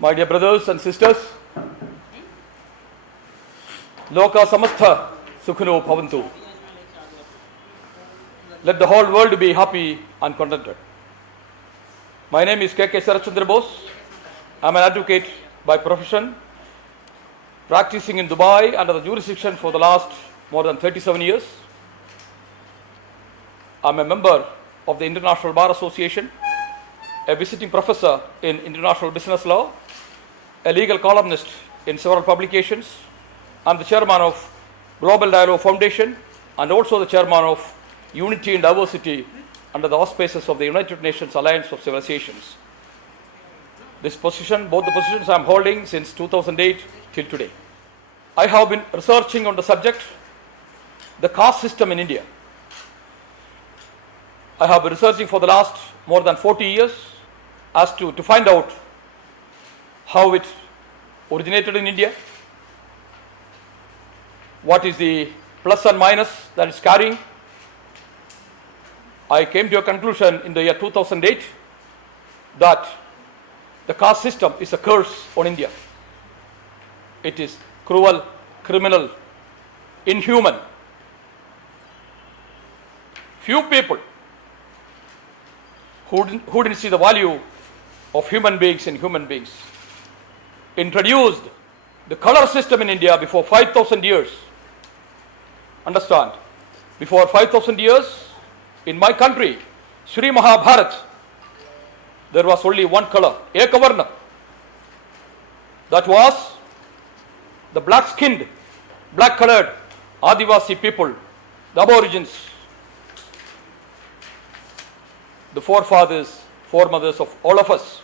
My dear brothers and sisters, Loka Samastha Sukhino Bhavantu. Let the whole world be happy and contented. My name is K.K. Sarachandra Bose. I am an advocate by profession, practicing in Dubai under the jurisdiction for the last more than 37 years. I am a member of the International Bar Association, a visiting professor in international business law, a legal columnist in several publications. I am the chairman of Global Dialogue Foundation and also the chairman of Unity and Diversity under the auspices of the United Nations Alliance of Civilizations. This position, both the positions I am holding since 2008 till today. I have been researching on the subject, the caste system in India. I have been researching for the last more than 40 years as to find out how it originated in India, what is the plus and minus that it's carrying. I came to a conclusion in the year 2008 that the caste system is a curse on India. It is cruel, criminal, inhuman. Few people who didn't see the value of human beings in human beings introduced the color system in India before 5,000 years. Understand, before 5,000 years, in my country, Sri Mahabharat, there was only one color, Ekavarna. That was the black-skinned, black-colored Adivasi people, the aborigines, the forefathers, foremothers of all of us.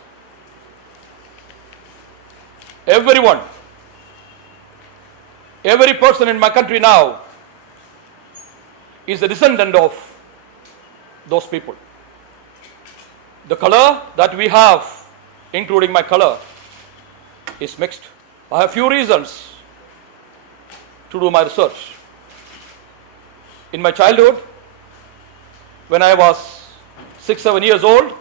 Everyone, every person in my country now is a descendant of those people. The color that we have, including my color, is mixed. I have few reasons to do my research. In my childhood, when I was 6-7 years old,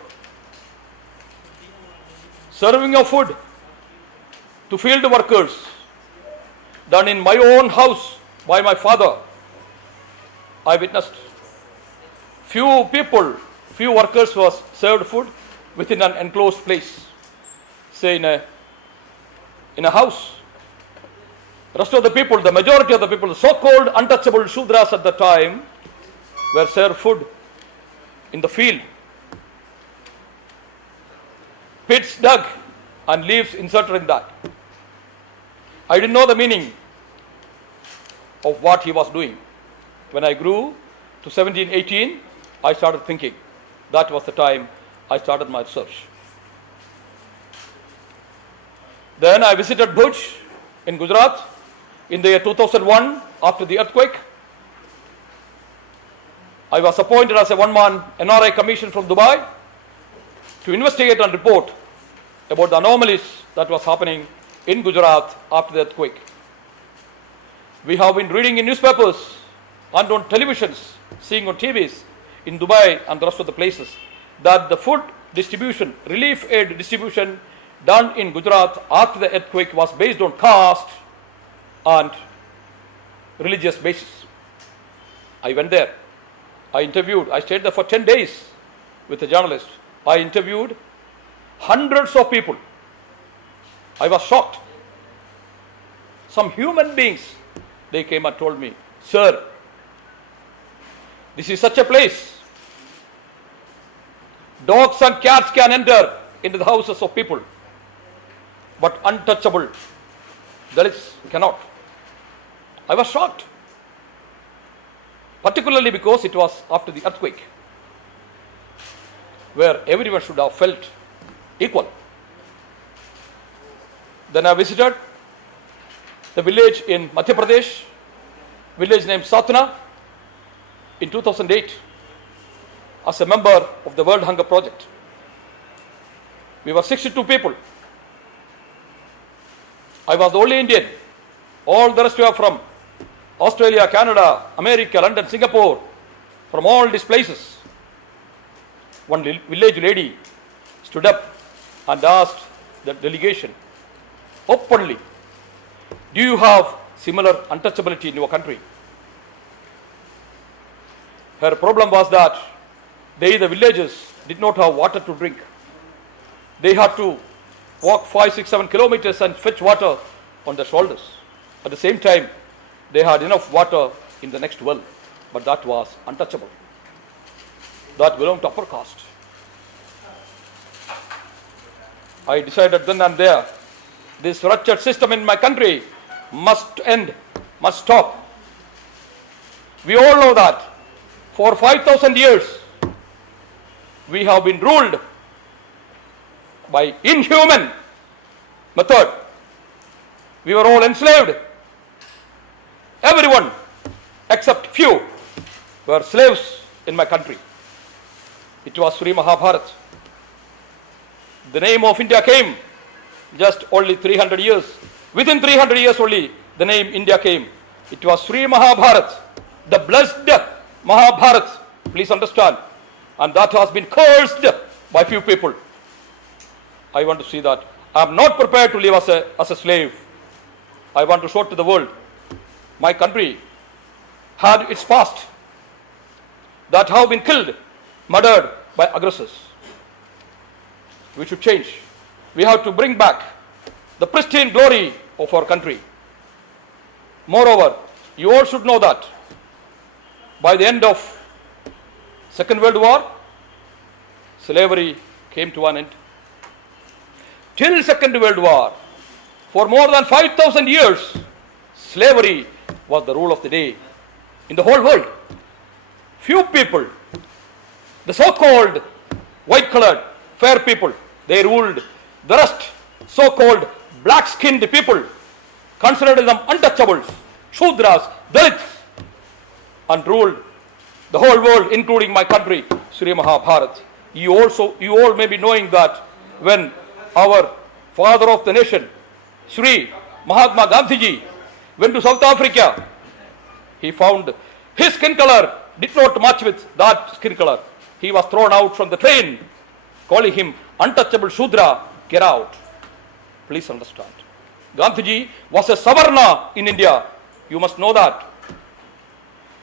serving of food to field workers done in my own house by my father, I witnessed. Few people, few workers was served food within an enclosed place, say in a house. Rest of the people, the majority of the people, the so-called untouchable Shudras at the time, were served food in the field. Pits dug and leaves inserted in that. I didn't know the meaning of what he was doing. When I grew to 17, 18, I started thinking. That was the time I started my research. Then I visited Bhuj in Gujarat in the year 2001 after the earthquake. I was appointed as a one-man NRI commission from Dubai to investigate and report about the anomalies that was happening in Gujarat after the earthquake. We have been reading in newspapers and on televisions, seeing on TVs in Dubai and the rest of the places that the food distribution, relief aid distribution done in Gujarat after the earthquake was based on caste and religious basis. I went there. I interviewed. I stayed there for 10 days with a journalist. I interviewed hundreds of people. I was shocked. Some human beings, they came and told me, "Sir, this is such a place. Dogs and cats can enter into the houses of people, but untouchable Dalits cannot." I was shocked, particularly because it was after the earthquake, where everyone should have felt equal. Then I visited the village in Madhya Pradesh, village named Satna, in 2008 as a member of the World Hunger Project. We were 62 people. I was the only Indian. All the rest were from Australia, Canada, America, London, Singapore, from all these places. One village lady stood up and asked the delegation, openly. Do you have similar untouchability in your country? Her problem was that they, the villagers, did not have water to drink. They had to walk 5, 6, 7 kilometers and fetch water on their shoulders. At the same time, they had enough water in the next well, but that was untouchable. That belonged to upper caste. I decided then and there, this wretched system in my country must end, must stop. We all know that for 5,000 years, we have been ruled by inhuman method. We were all enslaved. Everyone except few were slaves in my country. It was Sri Mahabharat. The name of India came just only 300 years. Within 300 years only, the name India came. It was Sri Mahabharat, the blessed Mahabharat. Please understand. And that has been cursed by few people. I want to see that. I am not prepared to live as a slave. I want to show to the world. My country had its past that have been killed, murdered by aggressors. We should change. We have to bring back the pristine glory of our country. Moreover, you all should know that by the end of Second World War, slavery came to an end. Till Second World War, for more than 5,000 years, slavery was the rule of the day in the whole world. Few people, the so-called white-colored, fair people, they ruled. The rest, so-called black-skinned people, considered them untouchables, Shudras, Dalits, and ruled the whole world, including my country, Sri Mahabharat. You all may be knowing that when our father of the nation, Sri Mahatma Gandhiji, went to South Africa, he found his skin color did not match with that skin color. He was thrown out from the train, calling him untouchable Shudra, get out. Please understand. Gandhiji was a Savarna in India. You must know that.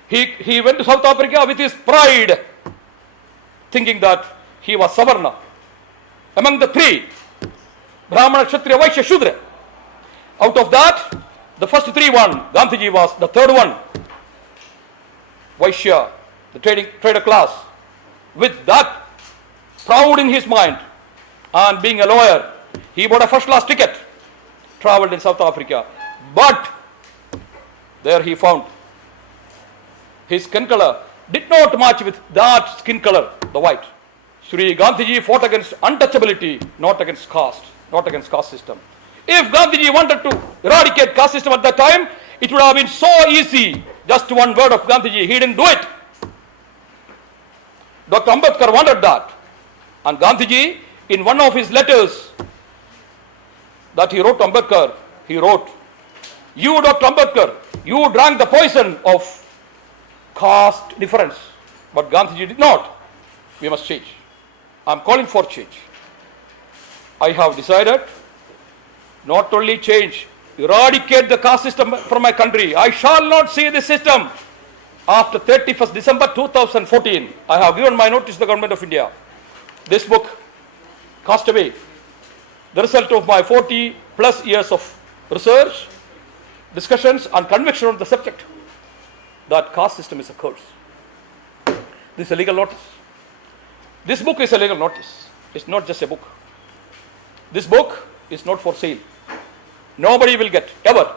He went to South Africa with his pride, thinking that he was Savarna. Among the three, Brahmana, Kshatriya, Vaishya, Shudra. Out of that, the first three won. Gandhiji was the third one. Vaishya, the trader class. With that proud in his mind and being a lawyer, he bought a first class ticket, traveled in South Africa. But there he found his skin color did not match with that skin color, the white. Sri Gandhiji fought against untouchability, not against caste system. If Gandhiji wanted to eradicate caste system at that time, it would have been so easy. Just one word of Gandhiji, he didn't do it. Dr. Ambedkar wanted that. And Gandhiji, in one of his letters that he wrote to Ambedkar, he wrote, "You, Dr. Ambedkar, you drank the poison of caste difference." But Gandhiji did not. We must change. I am calling for change. I have decided not only change, eradicate the caste system from my country. I shall not see this system. After 31st December 2014, I have given my notice to the Government of India. This book, Cast Away, the result of my 40 plus years of research, discussions and conviction on the subject, that caste system is a curse. This is a legal notice. This book is a legal notice. It's not just a book. This book is not for sale. Nobody will get ever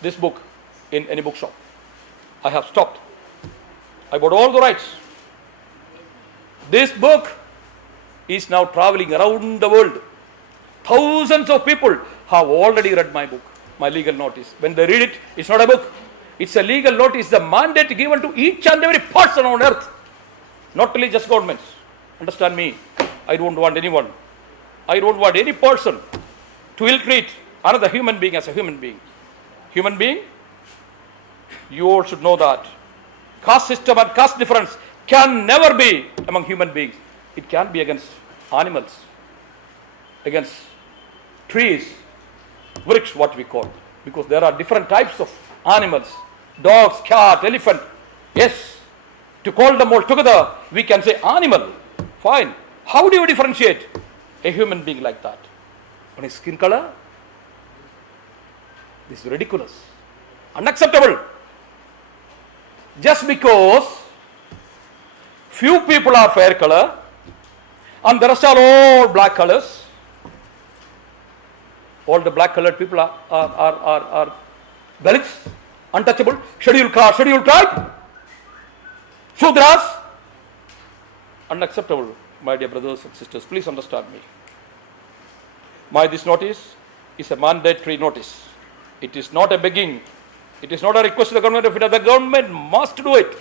this book in any bookshop. I have stopped. I bought all the rights. This book is now traveling around the world. Thousands of people have already read my book, my legal notice. When they read it, it's not a book. It's a legal notice, the mandate given to each and every person on earth. Not only just governments. Understand me. I don't want anyone. I don't want any person to ill-treat another human being as a human being. Human being, you all should know that caste system and caste difference can never be among human beings. It can be against animals, against trees, Vriksh, what we call. Because there are different types of animals. Dogs, cat, elephant. Yes. To call them all together, we can say animal. Fine. How do you differentiate a human being like that? On his skin color? This is ridiculous. Unacceptable. Just because few people are fair color and the rest are all black colors. All the black colored people are Dalits, untouchable, scheduled caste, scheduled tribe, Shudras. Unacceptable, my dear brothers and sisters. Please understand me. This notice is a mandatory notice. It is not a begging. It is not a request to the government of India. The government must do it,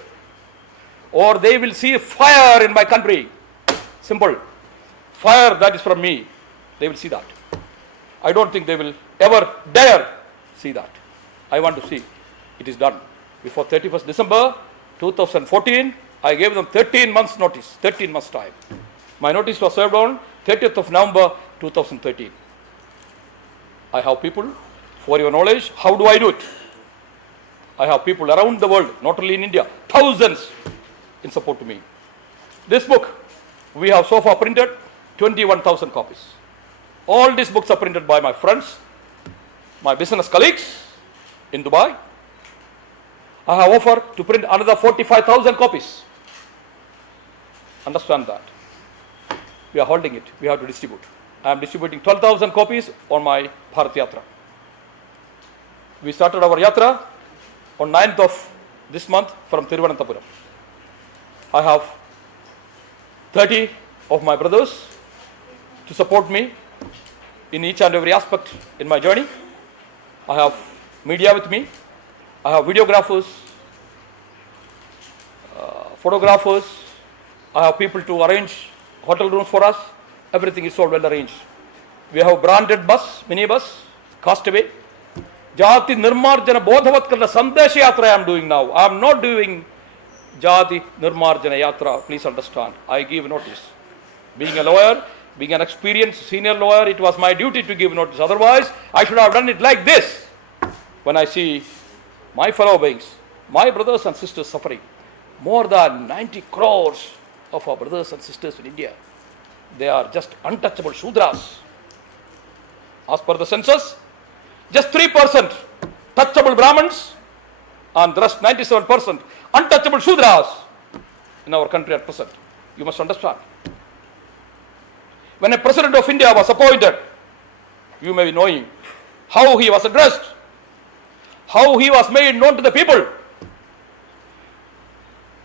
or they will see fire in my country. Simple. Fire that is from me. They will see that. I don't think they will ever dare see that. I want to see it is done. Before 31st December 2014, I gave them 13 months notice, 13 months time. My notice was served on 30th of November 2013. I have people, for your knowledge, how do I do it? I have people around the world, not only in India, thousands in support to me. This book, we have so far printed 21,000 copies. All these books are printed by my friends, my business colleagues in Dubai. I have offered to print another 45,000 copies. Understand that. We are holding it. We have to distribute. I am distributing 12,000 copies on my Bharat Yatra. We started our Yatra on 9th of this month from Thiruvananthapuram. I have 30 of my brothers to support me in each and every aspect in my journey. I have media with me. I have videographers, photographers. I have people to arrange hotel rooms for us. Everything is so well arranged. We have branded bus, minibus, Castaway. Jati Nirmarjana Bodhavatkala Sandesh Yatra I am doing now. I am not doing Jati Nirmarjana Yatra. Please understand. I give notice. Being a lawyer, being an experienced senior lawyer, it was my duty to give notice. Otherwise, I should have done it like this. When I see my fellow beings, my brothers and sisters suffering, more than 90 crores of our brothers and sisters in India, they are just untouchable Shudras. As per the census, just 3% touchable Brahmins and the rest 97% untouchable Shudras in our country at present. You must understand. When a president of India was appointed, you may be knowing how he was addressed, how he was made known to the people.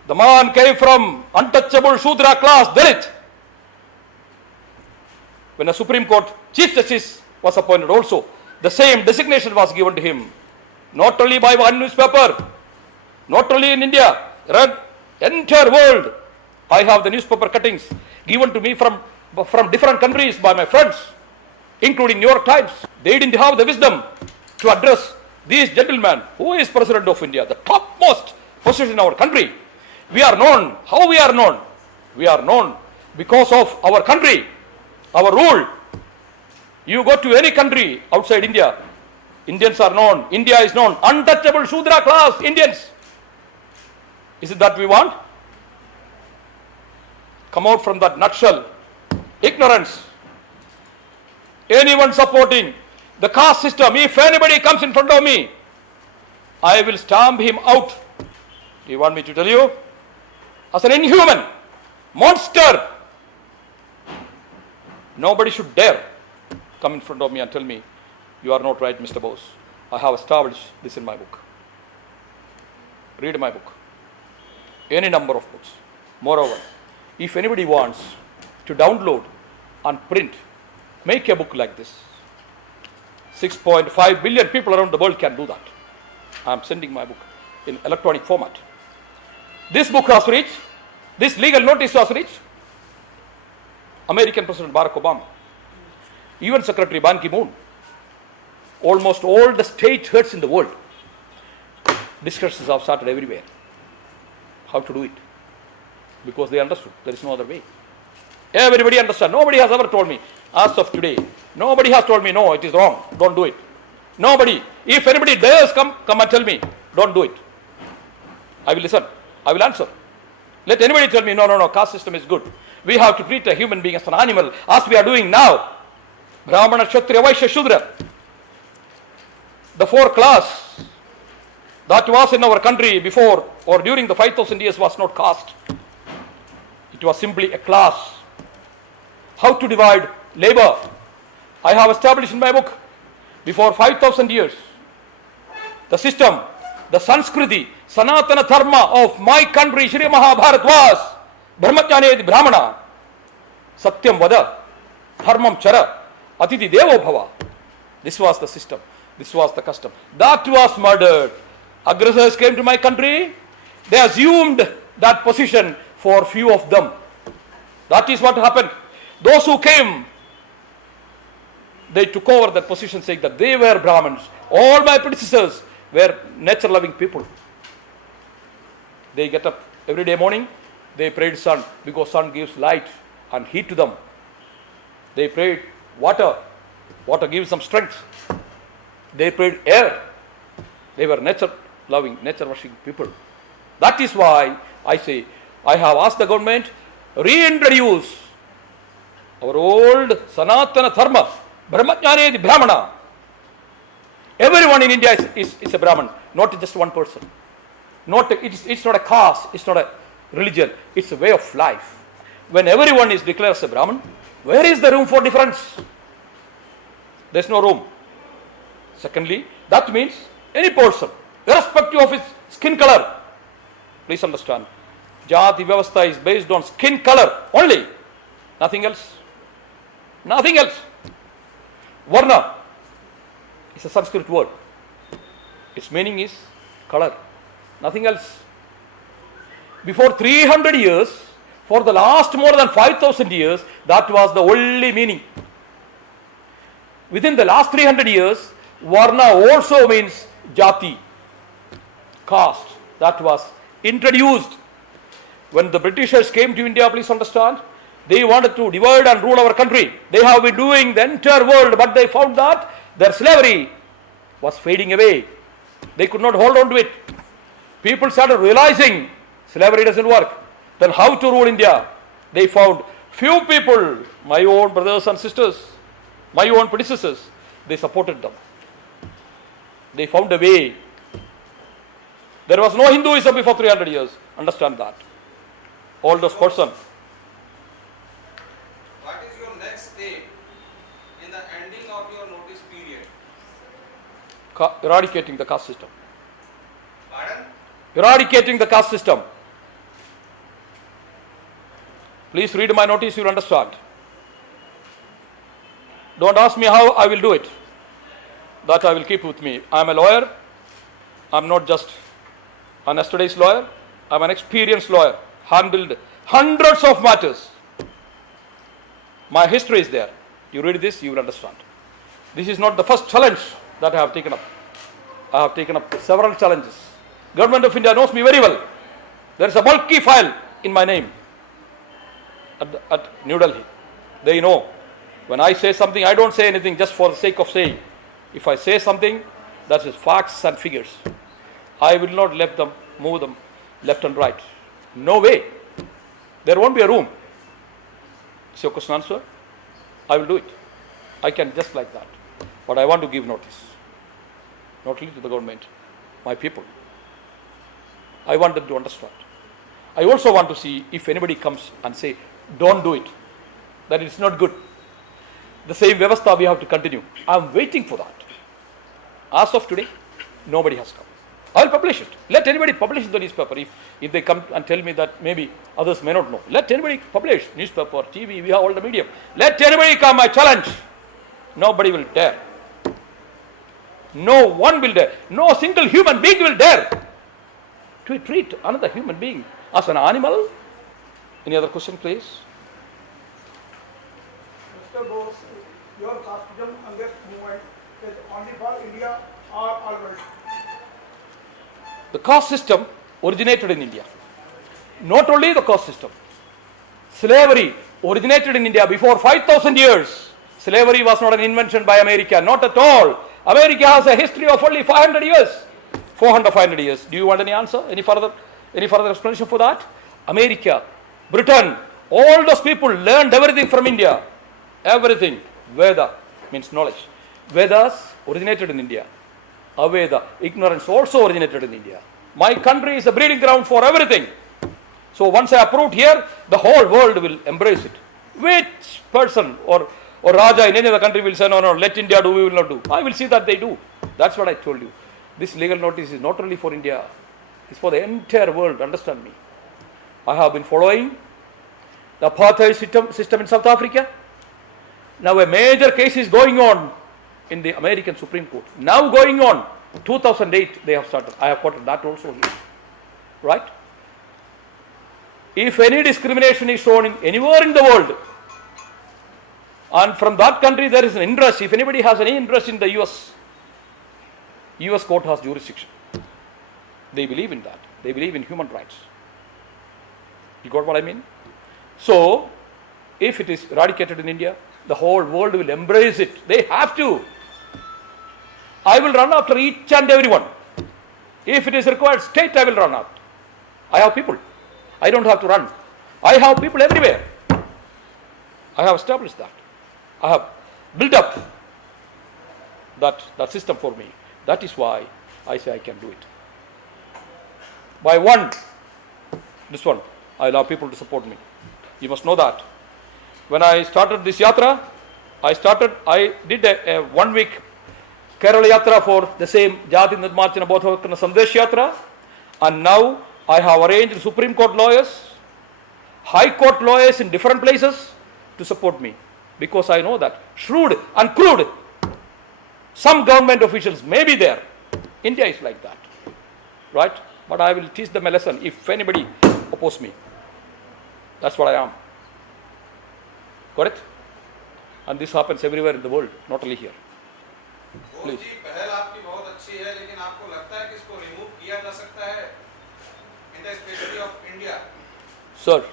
The man came from untouchable Shudra class, Dalit. When a Supreme Court Chief Justice was appointed also, the same designation was given to him. Not only by one newspaper, not only in India, entire world. I have the newspaper cuttings given to me from different countries by my friends, including New York Times. They didn't have the wisdom to address these gentlemen. Who is President of India? The topmost position in our country. We are known. How we are known? We are known because of our country, our rule. You go to any country outside India, Indians are known. India is known. Untouchable Shudra class Indians. Is it that we want? Come out from that nutshell. Ignorance. Anyone supporting the caste system, if anybody comes in front of me, I will stamp him out. Do you want me to tell you? As an inhuman monster. Nobody should dare come in front of me and tell me, you are not right, Mr. Bose. I have established this in my book. Read my book. Any number of books. Moreover, if anybody wants to download and print, make a book like this. 6.5 billion people around the world can do that. I am sending my book in electronic format. This book has reached, this legal notice has reached American President Barack Obama, UN Secretary Ban Ki-moon, almost all the state heads in the world. Discussions have started everywhere. How to do it? Because they understood there is no other way. Everybody understands. Nobody has ever told me, as of today, nobody has told me, no, it is wrong, don't do it. Nobody. If anybody dares come and tell me, don't do it. I will listen. I will answer. Let anybody tell me, no, caste system is good. We have to treat a human being as an animal, as we are doing now. Brahmana, Kshatriya, Vaishya, Shudra. The 4 class that was in our country before or during the 5,000 years was not caste. It was simply a class. How to divide labor? I have established in my book before 5,000 years. The system, the Sanskriti, Sanatana Dharma of my country, Shri Mahabharat was Brahmajnanedi Brahmana, Satyam Vada, Dharmam Chara, Atiti Devo Bhava. This was the system. This was the custom. That was murdered. Aggressors came to my country. They assumed that position for few of them. That is what happened. Those who came, they took over that position saying that they were Brahmins. All my predecessors were nature-loving people. They get up every day morning, they prayed sun because sun gives light and heat to them. They prayed water, water gives them strength. They prayed air. They were nature-loving, nature-worshiping people. That is why I say, I have asked the government, reintroduce our old Sanatana Dharma, Brahmajnanedi Brahmana. Everyone in India is a Brahman, not just one person. It's not a caste, it's not a religion, it's a way of life. When everyone is declared as a Brahman, where is the room for difference? There's no room. Secondly, that means any person, irrespective of his skin color, please understand, Jati Vyavastha is based on skin color only, nothing else. Nothing else. Varna is a Sanskrit word. Its meaning is color, nothing else. Before 300 years, for the last more than 5,000 years, that was the only meaning. Within the last 300 years, Varna also means Jati, caste. That was introduced. When the Britishers came to India, please understand, they wanted to divide and rule our country. They have been doing the entire world, but they found that their slavery was fading away. They could not hold on to it. People started realizing slavery doesn't work. Then how to rule India? They found few people, my own brothers and sisters, my own predecessors, they supported them. They found a way. There was no Hinduism before 300 years. Understand that. All those persons. What is your next step in the ending of your notice period? Eradicating the caste system. Pardon? Eradicating the caste system. Please read my notice, you will understand. Don't ask me how I will do it. That I will keep with me. I am a lawyer. I am not just an yesterday's lawyer. I am an experienced lawyer. Handled hundreds of matters. My history is there. You read this, you will understand. This is not the first challenge that I have taken up. I have taken up several challenges. Government of India knows me very well. There is a bulky file in my name at New Delhi. They know. When I say something, I don't say anything just for the sake of saying. If I say something, that is facts and figures. I will not let them move them left and right. No way. There won't be a room. It's your question answer. I will do it. I can just like that. But I want to give notice. Not only to the government, my people. I want them to understand. I also want to see if anybody comes and say, don't do it. That it's not good. The same Vyavastha we have to continue. I am waiting for that. As of today, nobody has come. I will publish it. Let anybody publish in the newspaper. If they come and tell me that maybe others may not know. Let anybody publish. Newspaper, TV, we have all the medium. Let anybody come, I challenge. Nobody will dare. No one will dare. No single human being will dare to treat another human being as an animal. Any other question, please? Mr. Bose, your casteism and this movement is only for India or all world? The caste system originated in India. Not only the caste system. Slavery originated in India before 5,000 years. Slavery was not an invention by America, not at all. America has a history of only 500 years. 400, 500 years. Do you want any answer? Any further explanation for that? America, Britain, all those people learned everything from India. Everything. Veda means knowledge. Vedas originated in India. Aveda, ignorance, also originated in India. My country is a breeding ground for everything. So once I approved here, the whole world will embrace it. Which person or Raja in any other country will say, no, let India do, we will not do. I will see that they do. That's what I told you. This legal notice is not only for India, it's for the entire world, understand me. I have been following the apartheid system in South Africa. Now a major case is going on in the American Supreme Court. Now going on, 2008 they have started. I have quoted that also here. Right? If any discrimination is shown in anywhere in the world, and from that country there is an interest, if anybody has any interest in the US court has jurisdiction. They believe in that. They believe in human rights. You got what I mean? So, if it is eradicated in India, the whole world will embrace it. They have to. I will run after each and everyone. If it is required state, I will run after. I have people. I don't have to run. I have people everywhere. I have established that. I have built up that system for me. That is why I say I can do it. By this one, I allow people to support me. You must know that. When I started this yatra, I did a 1 week Kerala yatra for the same Jati Nirmachana Bodhavakrana Sandesh yatra, and now I have arranged Supreme Court lawyers, High Court lawyers in different places to support me, because I know that shrewd and crude some government officials may be there. India is like that, right? But I will teach them a lesson if anybody oppose me. That's what I am. Got it? And this happens everywhere in the world, not only here. बोल जी पहल आपकी बहुत अच्छी है, लेकिन आपको लगता है कि इसको रिमूव किया जा सकता है in the specialty of India? Sir,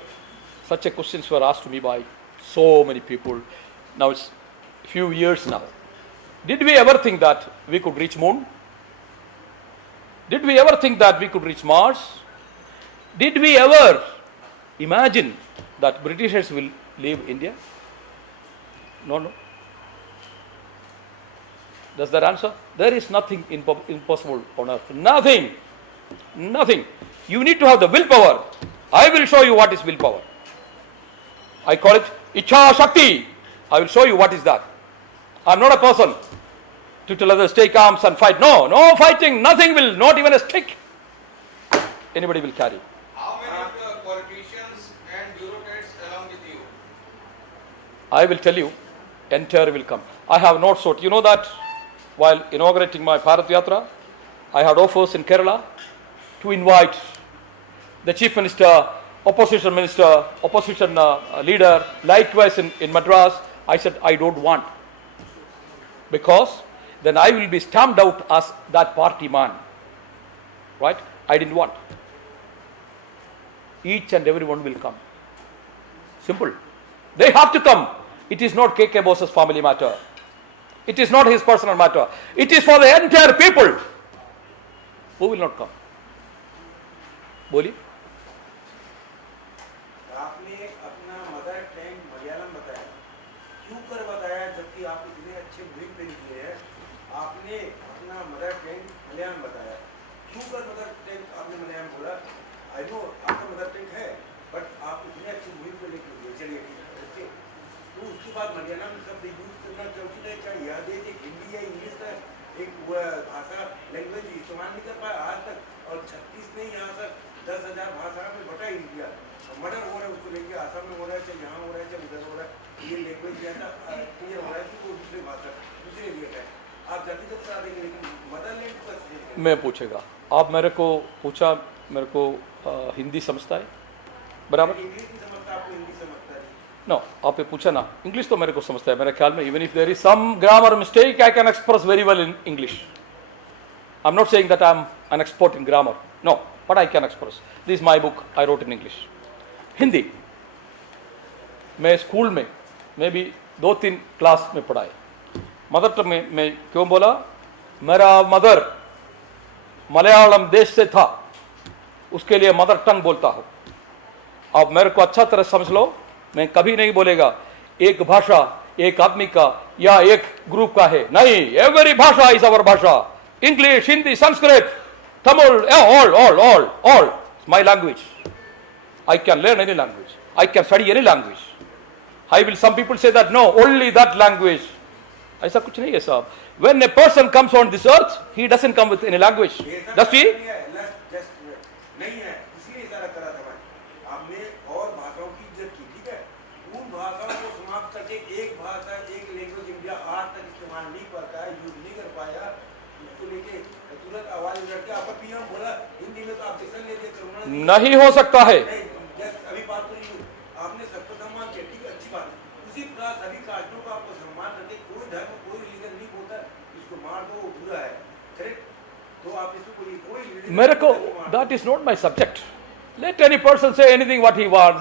such a questions were asked to me by so many people. Now it's a few years now. Did we ever think that we could reach moon? Did we ever think that we could reach Mars? Did we ever imagine that Britishers will leave India? No. Does that answer? There is nothing impossible on earth. Nothing. You need to have the willpower. I will show you what is willpower. I call it Ichha Shakti. I will show you what is that. I am not a person to tell others take arms and fight. No fighting. Nothing will, not even a stick anybody will carry. How many politicians and bureaucrats along with you? I will tell you, entire will come. I have not sought. You know that while inaugurating my Bharat Yatra, I had offers in Kerala to invite the Chief Minister, Opposition Minister, Opposition Leader, likewise in Madras. I said, I don't want. Because then I will be stamped out as that party man. Right? I didn't want. Each and everyone will come. Simple. They have to come. It is not KK Bose's family matter. It is not his personal matter. It is for the entire people. Who will not come? बोलिए. आपने अपना mother tongue Malayalam बताया, क्यों कर बताया जबकि आप इतने अच्छे मुहिम पे निकले हैं? आपने अपना मदर टंग मलयालम बताया, क्यों कर मदर टंग आपने मलयालम बोला? आई नो आपका मदर टंग है, बट आप इतने अच्छे मुहिम पे निकले. चलिए ओके, तो उसके बाद मलयालम शब्द यूज करना चाहिए नहीं चाहिए. याद है कि हिंदी या इंग्लिश का एक भाषा लैंग्वेज इस्तेमाल नहीं कर पाया आज तक, और 36 में यहाँ तक 10,000 भाषा में बटा इंडिया. मर्डर हो रहा है, उसको लेके आसाम में हो रहा है, चाहे यहाँ हो रहा है, चाहे उधर हो रहा है. ये लैंग्वेज ज्यादा क्लियर हो रहा है कि वो दूसरी भाषा दूसरे लिए है. आप जातिगत करा देंगे, लेकिन मदरलैंड को मैं पूछेगा. आप मेरे को पूछा, मेरे को हिंदी समझता है बराबर? इंग्लिश नहीं समझता, आपको हिंदी समझता है. नो, आपने पूछा ना, इंग्लिश तो मेरे को समझता है. मेरे ख्याल में even if there is some grammar mistake I can express very well in English. I am not saying that I am an expert in grammar. No, but I can express. This is my book, I wrote in English. Hindi मैं school में भी 2-3 class में पढ़ाए. Mother tongue में मैं क्यों बोला? मेरा मदर मलयालम देश से था, उसके लिए मदर टंग बोलता हूं। अब मेरे को अच्छा तरह समझ लो, मैं कभी नहीं बोलेगा एक भाषा एक आदमी का या एक ग्रुप का है, नहीं, एवरी भाषा इज अवर भाषा। English, Hindi, Sanskrit, Tamil, all my language. I can learn any language, I can study any language. I will, some people say that no, only that language. ऐसा कुछ नहीं है साहब। When a person comes on this earth, he doesn't come with any language, does he? नहीं है, इसलिए इशारा करा था मैं। आपने और भाषाओं की इज्जत की, ठीक है? उन भाषाओं को समाप्त करके एक भाषा, एक लैंग्वेज इंडिया आज तक इस्तेमाल नहीं करता है, यूज नहीं कर पाया। उसको लेके तुरंत आवाज उठा के आपका पीएम बोला हिंदी में, तो आप डिसीजन ले दिया करोना नहीं हो सकता है। अभी बात तो नहीं, आपने सबको सम्मान किया, ठीक है, अच्छी बात है। उसी प्रकार सभी कास्टों का आपको सम्मान करके कोई धर्म कोई रिलीजन नहीं बोलता इसको मार दो वो बुरा है, करेक्ट? तो आप इसको कोई मेरे को that is not my subject. Let any person say anything what he wants.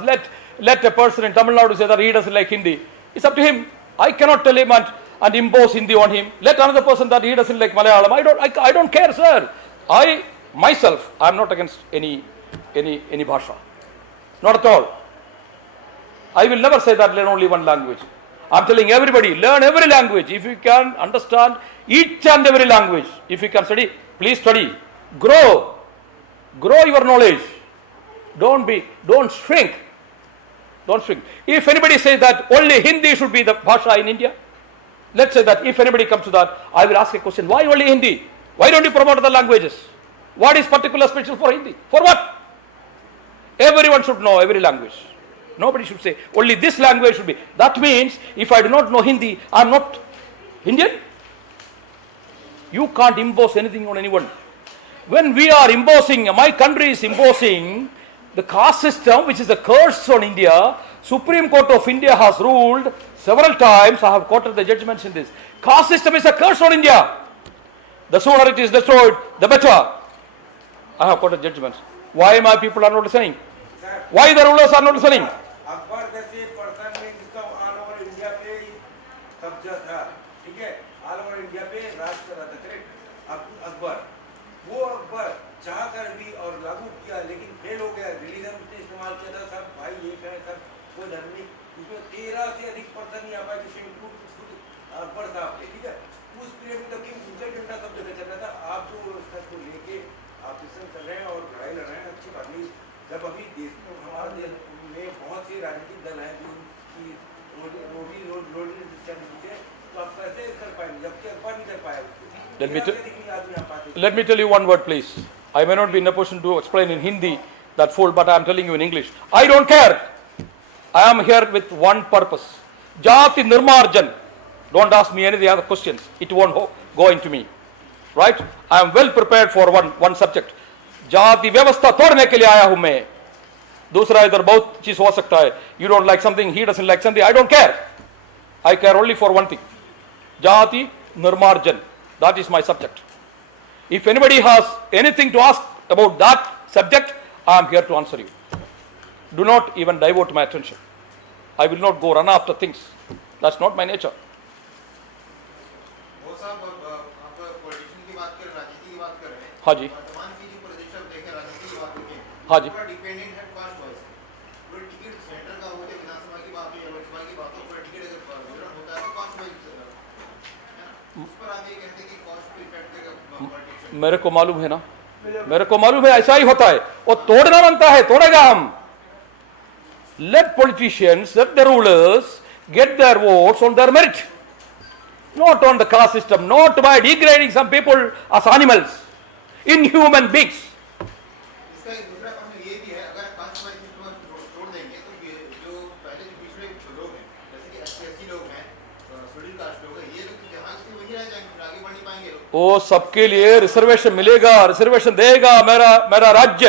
Let a person in Tamil Nadu say that he doesn't like Hindi. It's up to him. I cannot tell him and impose Hindi on him. Let another person that he doesn't like Malayalam. I don't care, sir. I myself, I am not against any bhasha. Not at all. I will never say that learn only one language. I am telling everybody, learn every language. If you can understand each and every language, if you can study, please study. Grow your knowledge. Don't shrink. If anybody says that only Hindi should be the bhasha in India, let's say that if anybody comes to that, I will ask a question, why only Hindi? Why don't you promote other languages? What is particular special for Hindi? For what? Everyone should know every language. Nobody should say only this language should be. That means if I do not know Hindi, I am not Indian. You can't impose anything on anyone. When we are imposing, my country is imposing the caste system, which is a curse on India. Supreme Court of India has ruled several times. I have quoted the judgments in this. Caste system is a curse on India. The sooner it is destroyed, the better. I have quoted judgments. Why my people are not listening? Why the rulers are not listening? Akbar जैसे person में जिसका all over India पे कब्जा था, ठीक है, all over India पे राज कर रहा था, करेक्ट? अकबर चाह कर भी और लागू किया, लेकिन फेल हो गया। रिलीजन उसने इस्तेमाल किया था, सब भाई ये कहे, सब कोई धर्म नहीं, उसमें 13 से अधिक पर्सन नहीं आ पाए जिसमें इंक्लूड अकबर साहब थे, ठीक है? उस पीरियड में तक उनका डंडा सब जगह चल रहा था। आप जो व्यवस्था को लेके आप डिस्कशन कर रहे हैं और लड़ाई लड़ रहे हैं, अच्छी बात नहीं। जब अभी देश में हमारे देश में बहुत से राजनीतिक दल हैं जो रोटी तो आप कैसे कर पाएंगे जबकि अकबर नहीं कर पाया उसको? Let me tell you one word, please. I may not be in a position to explain in Hindi that full, but I am telling you in English. I don't care. I am here with one purpose. Jati Nirmarjan. Don't ask me any other questions. It won't go into me. Right? I am well prepared for one subject. जाति व्यवस्था तोड़ने के लिए आया हूं मैं। दूसरा इधर बहुत चीज हो सकता है। You don't like something, he doesn't like something. I don't care. I care only for one thing. Jati Nirmarjan. That is my subject. If anybody has anything to ask about that subject, I am here to answer you. Do not even divert my attention. I will not go run after things. That's not my nature. वो साहब आप politician की बात कर, राजनीति की बात कर रहे हैं। हाँ जी। वर्तमान की जो परिदृश्य आप देखें, राजनीति की बात देखें, हाँ जी। पूरा डिपेंडेंट है कास्ट वाइज। पूरा टिकट सेंटर का हो, विधानसभा की बात हो या लोकसभा की बात हो, पूरा टिकट अगर वितरण होता है तो कास्ट वाइज उस पर आप ये कहते हैं कि कास्ट पे इफेक्ट देगा पॉलिटिशियन। मेरे को मालूम है ना, मेरे को मालूम है ऐसा ही होता है। और तोड़ना बनता है, तोड़ेगा हम। Let politicians, let the rulers get their votes on their merit, not on the caste system, not by degrading some people as animals, inhuman beings. इसका एक दूसरा पक्ष ये भी है, अगर कास्ट वाइज सिस्टम छोड़ देंगे तो जो पहले जो पिछड़े लोग हैं, जैसे कि SC लोग हैं, शेड्यूल कास्ट लोग हैं, ये लोग जहाँ से वही रह जाएंगे, फिर आगे बढ़ नहीं पाएंगे लोग। वो सबके लिए रिजर्वेशन मिलेगा, रिजर्वेशन देगा मेरा राज्य,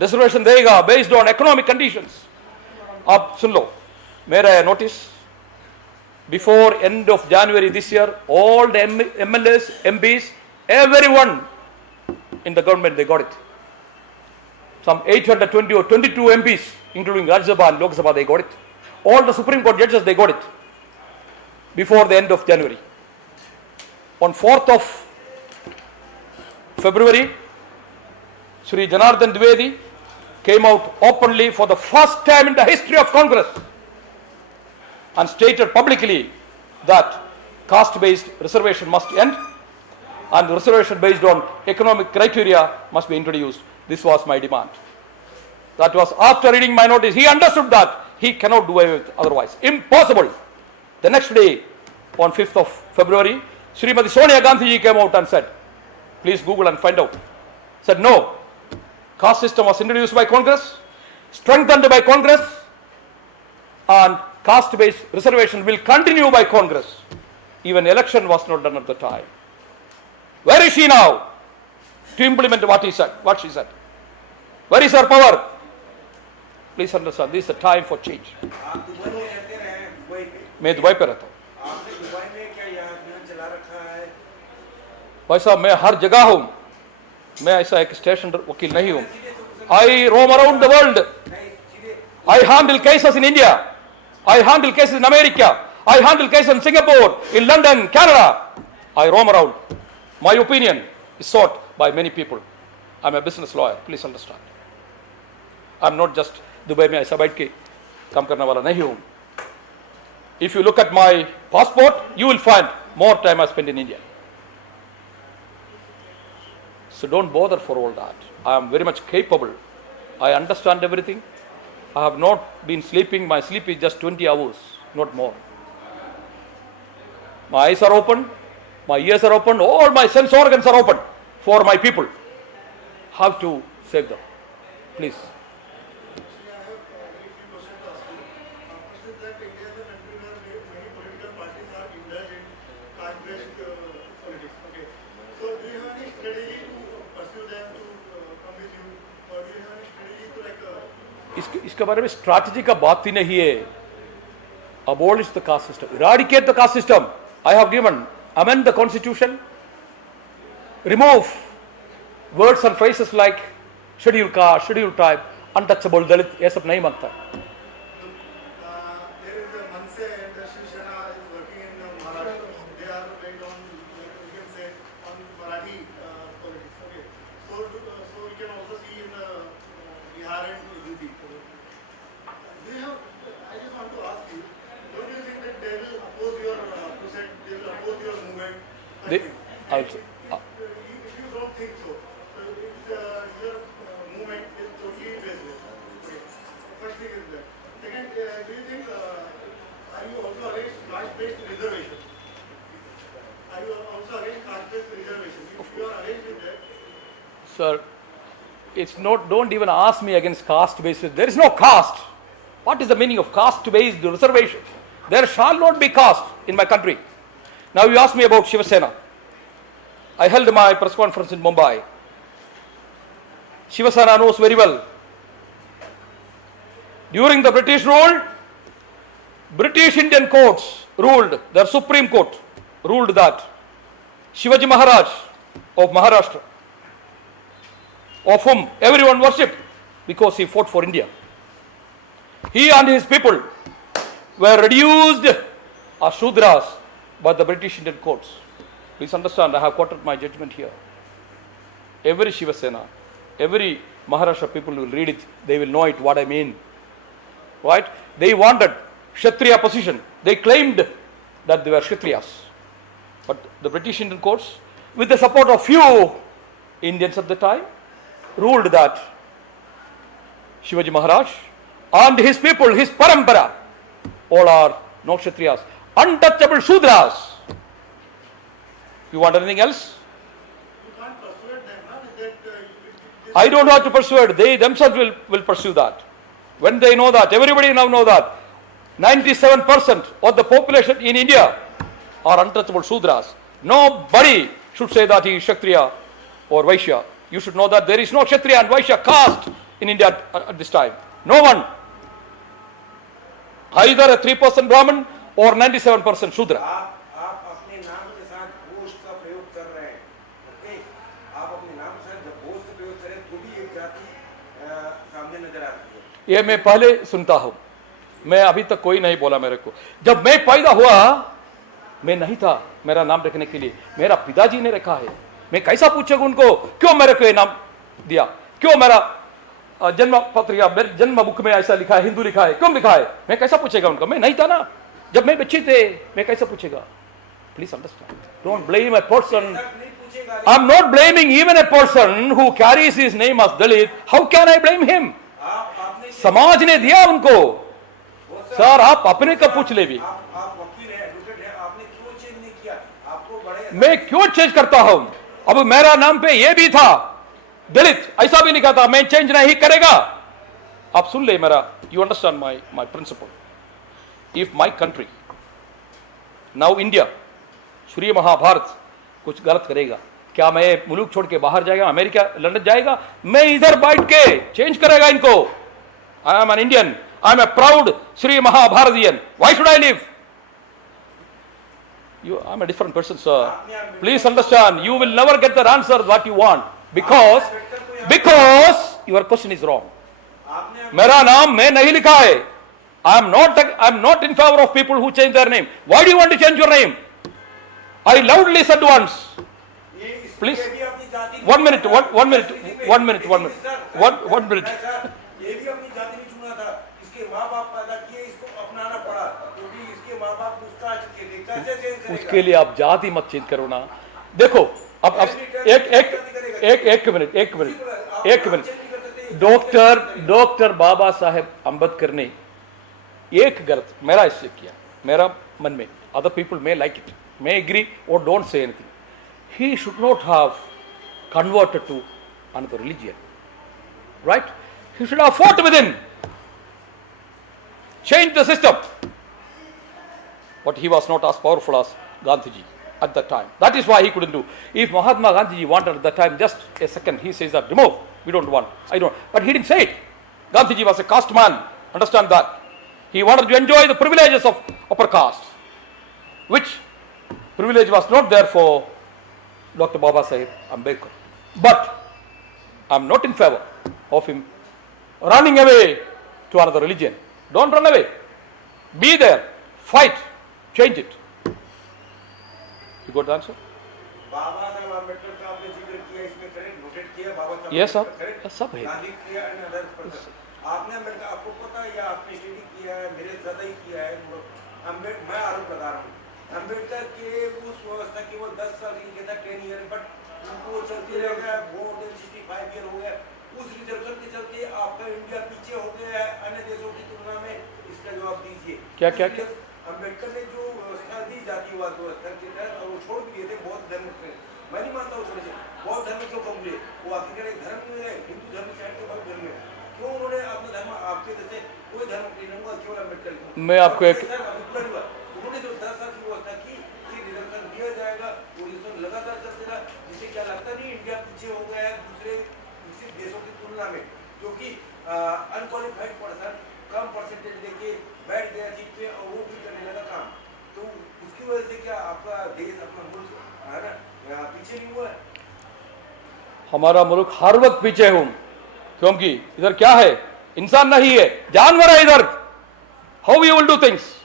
रिजर्वेशन देगा बेस्ड ऑन इकोनॉमिक कंडीशंस। आप सुन लो मेरा notice, before end of January this year all the MLAs, MPs, everyone in the government, they got it. Some 820 or 22 MPs, including Rajya Sabha and Lok Sabha, they got it. All the Supreme Court judges, they got it before the end of January. On 4th of February, Sri Janardhan Dwivedi came out openly for the first time in the history of Congress and stated publicly that caste-based reservation must end and reservation based on economic criteria must be introduced. This was my demand. That was after reading my notice. He understood that he cannot do away with otherwise. Impossible. The next day, on 5th of February, Srimati Sonia Gandhi ji came out and said, please Google and find out. Said no, caste system was introduced by Congress, strengthened by Congress, and caste-based reservation will continue by Congress. Even election was not done at the time. Where is she now to implement what he said, what she said? Where is her power? Please understand, this is a time for change. आप Dubai में रहते रहे हैं, Dubai में मैं Dubai पे रहता हूँ। आपने दुबई में क्या यहाँ चला रखा है? भाई साहब, मैं हर जगह हूँ, मैं ऐसा एक स्टेशन वकील नहीं हूँ। I roam around the world. I handle cases in India. I handle cases in America. I handle cases in Singapore, in London, Canada. I roam around. My opinion is sought by many people. I'm a business lawyer. Please understand. I'm not just Dubai में ऐसा बैठ के काम करने वाला नहीं हूँ. If you look at my passport, you will find more time I spent in India. So don't bother for all that. I am very much capable. I understand everything. I have not been sleeping. My sleep is just 20 hours, not more. My eyes are open. My ears are open. All my sense organs are open for my people. How to save them? Please. इसके बारे में strategy का बात ही नहीं है. Abolish the caste system, eradicate the caste system. I have given, amend the constitution, remove words and phrases like scheduled caste, scheduled tribe, untouchable Dalit. ये सब नहीं मांगता. There is a Manse and the Shiv Sena is working in Maharashtra. They are based on, you can say, on Marathi politics. Okay, so we can also see in Bihar and UP. I just want to ask you, don't you think that they will oppose your crusade, they will oppose your movement? Also, If you don't think so, your movement is totally baseless. Okay. First thing is that. Second, do you think, are you also against caste-based reservation? Are you also against caste-based reservation? If you are against with that, sir, it's not, don't even ask me against caste basis. There is no caste. What is the meaning of caste-based reservation? There shall not be caste in my country. Now you ask me about Shiva Sena. I held my press conference in Mumbai. Shiva Sena knows very well. During the British rule, British Indian courts ruled, their Supreme Court ruled that Shivaji Maharaj of Maharashtra, of whom everyone worshipped because he fought for India, he and his people were reduced as Shudras by the British Indian courts. Please understand, I have quoted my judgment here. Every Shiva Sena, every Maharashtra people will read it, they will know it, what I mean. Right? They wanted Kshatriya position. They claimed that they were Kshatriyas. But the British Indian courts, with the support of few Indians at the time, ruled that Shivaji Maharaj and his people, his parampara, all are no Kshatriyas, untouchable Shudras. You want anything else? you can't persuade them, no? That I don't have to persuade. They themselves will pursue that. When they know that, everybody now know that 97% of the population in India are untouchable Shudras. Nobody should say that he is Kshatriya or Vaishya. You should know that there is no Kshatriya and Vaishya caste in India at this time. No one. Either a 3% Brahmin or 97% Shudra. आप अपने नाम के साथ घोष का प्रयोग कर रहे हैं. ओके, आप अपने नाम के साथ जब घोष का प्रयोग करें तो भी एक जाति सामने नजर आती है. ये मैं पहले सुनता हूं. मैं अभी तक कोई नहीं बोला मेरे को. जब मैं पैदा हुआ, मैं नहीं था मेरा नाम रखने के लिए. मेरा पिताजी ने रखा है. मैं कैसा पूछेगा उनको क्यों मेरे को ये नाम दिया, क्यों मेरा जन्म पत्रिका मेरे जन्म बुक में ऐसा लिखा है, हिंदू लिखा है, क्यों लिखा है, मैं कैसा पूछेगा उनको? मैं नहीं था ना जब मैं बच्चे थे, मैं कैसा पूछेगा? Please understand, don't blame a person. नहीं पूछेगा. I am not blaming even a person who carries his name as Dalit. How can I blame him? आपने समाज ने दिया उनको. सर आप अपने का पूछ ले भी. आप वकील हैं, एडवोकेट हैं, आपने क्यों चेंज नहीं किया? आपको बड़े मैं क्यों चेंज करता हूं? अब मेरा नाम पे ये भी था दलित, ऐसा भी लिखा था, मैं चेंज नहीं करेगा. आप सुन ले मेरा, you understand my principle. If my country now India Shri Mahabharat कुछ गलत करेगा, क्या मैं मुल्क छोड़ के बाहर जाएगा, अमेरिका लंदन जाएगा? मैं इधर बैठ के चेंज करेगा इनको. I am an Indian, I am a proud Shri Mahabharatian. Why should I live? I am a different person, sir. Please understand, you will never get the answer what you want because your question is wrong. मेरा नाम मैं नहीं लिखा है. I am not in favor of people who change their name. Why do you want to change your name? I loudly said once. Please, 1 minute. ये भी अपनी जाति नहीं चुना था, इसके माँ बाप पैदा किए, इसको अपनाना पड़ा क्योंकि इसके माँ बाप उसका कैसे चेंज करेगा? उसके लिए आप जाति मत चेंज करो ना. देखो अब एक मिनट. डॉक्टर बाबा साहेब अम्बेडकर ने एक गलत मेरा इससे किया, मेरा मन में, other people may like it, may agree or don't say anything. He should not have converted to another religion, right? He should have fought within, changed the system. But he was not as powerful as Gandhiji at that time. That is why he couldn't do. If Mahatma Gandhiji wanted at that time, just a second, he says that remove, we don't want, I don't. But he didn't say it. Gandhiji was a caste man, understand that. He wanted to enjoy the privileges of upper caste, which privilege was not there for Dr. Baba Sahib Ambedkar. But I am not in favor of him running away to another religion. Don't run away. Be there. Fight. Change it. You got the answer? बाबा साहब अम्बेडकर का आपने जिक्र किया, इसमें correct noted किया बाबा साहब. Yes, sir. Correct. सब है. गांधी किया एंड अदर पर्सन. आपने अम्बेडकर, आपको पता है या आपने स्टडी किया है, मेरे ज्यादा ही किया है. मैं आरोप लगा रहा हूँ अम्बेडकर के उस व्यवस्था की वो 10 साल की था, 10 ईयर, बट उनको चलते रह गया, मोर देन 65 ईयर हो गया. उस रिजर्वेशन के चलते आपका इंडिया पीछे हो गया है अन्य देशों की तुलना में. इसका जवाब दीजिए. क्या अम्बेडकर ने जो व्यवस्था दी, जातिवाद व्यवस्था के तहत, और वो छोड़ भी दिए थे बौद्ध धर्म के. मैं नहीं मानता हूँ छोड़े थे. बौद्ध धर्म क्यों कम हुए? वो आखिर एक धर्म नहीं है, हिंदू धर्म से हटके बौद्ध धर्म है. क्यों उन्होंने अपना धर्म आपके जैसे कोई धर्म नहीं रहूंगा, केवल अम्बेडकर. मैं आपको एक उन्होंने जो 10 साल की व्यवस्था की, ये रिजर्वेशन दिया जाएगा, वो रिजर्वेशन लगातार चलते रहा, जिससे क्या लगता नहीं इंडिया पीछे हो गया है दूसरे विकसित देशों की तुलना में, क्योंकि अनक्वालिफाइड पर्सन कम परसेंटेज लेके बैठ गया सीट पे और वो भी करने लगा काम. तो उसकी वजह से क्या आपका देश, अपना मुल्क है ना पीछे नहीं हुआ है? हमारा मुल्क हर वक्त पीछे हूं, क्योंकि इधर क्या है, इंसान नहीं है, जानवर है इधर. How you will do things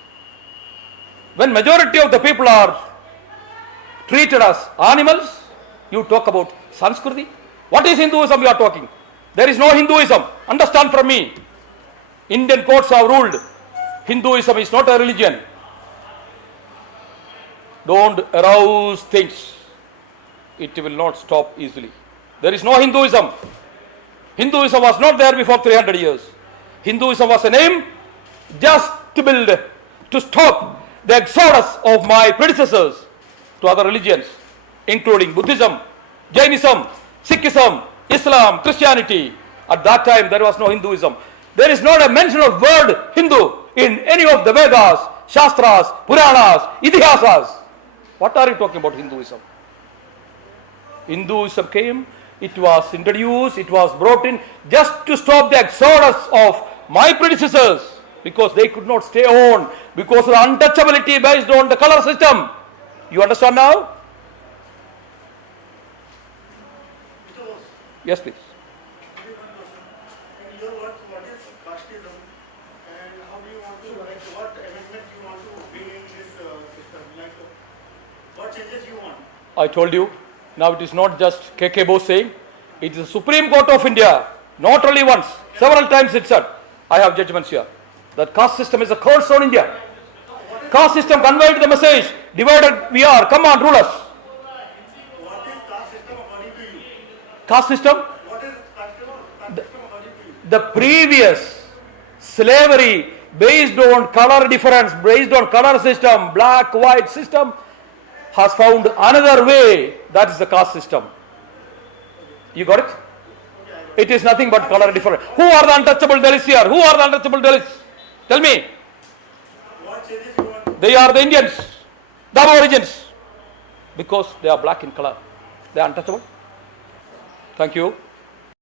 when majority of the people are treated as animals? You talk about Sanskriti. What is Hinduism you are talking? There is no Hinduism. Understand from me. Indian courts have ruled Hinduism is not a religion. Don't arouse things. It will not stop easily. There is no Hinduism. Hinduism was not there before 300 years. Hinduism was a name just to build, to stop the exodus of my predecessors to other religions, including Buddhism, Jainism, Sikhism, Islam, Christianity. At that time, there was no Hinduism. There is not a mention of word Hindu in any of the Vedas, Shastras, Puranas, Itihasas. What are you talking about Hinduism? Hinduism came, it was introduced, it was brought in just to stop the exodus of my predecessors, because they could not stay on, because of the untouchability based on the color system. You understand now? Yes, please. In your words, what is casteism and how do you want to, like, what amendment you want to bring in this system? Like, what changes you want? I told you, Now it is not just KK Bose saying, it is the Supreme Court of India, not only once, several times it said, I have judgments here, that caste system is a curse on India. Caste system conveyed the message, divided we are, come on, rule us. What is caste system according to you? Caste system, What is caste system according to you? the previous slavery based on color difference, based on color system, black, white system, has found another way, that is the caste system. You got it? It is nothing but color difference. Who are the untouchable Dalits here? Who are the untouchable Dalits? Tell me. What changes you want? They are the Indians, the aborigines, because they are black in color. They are untouchable. Thank you.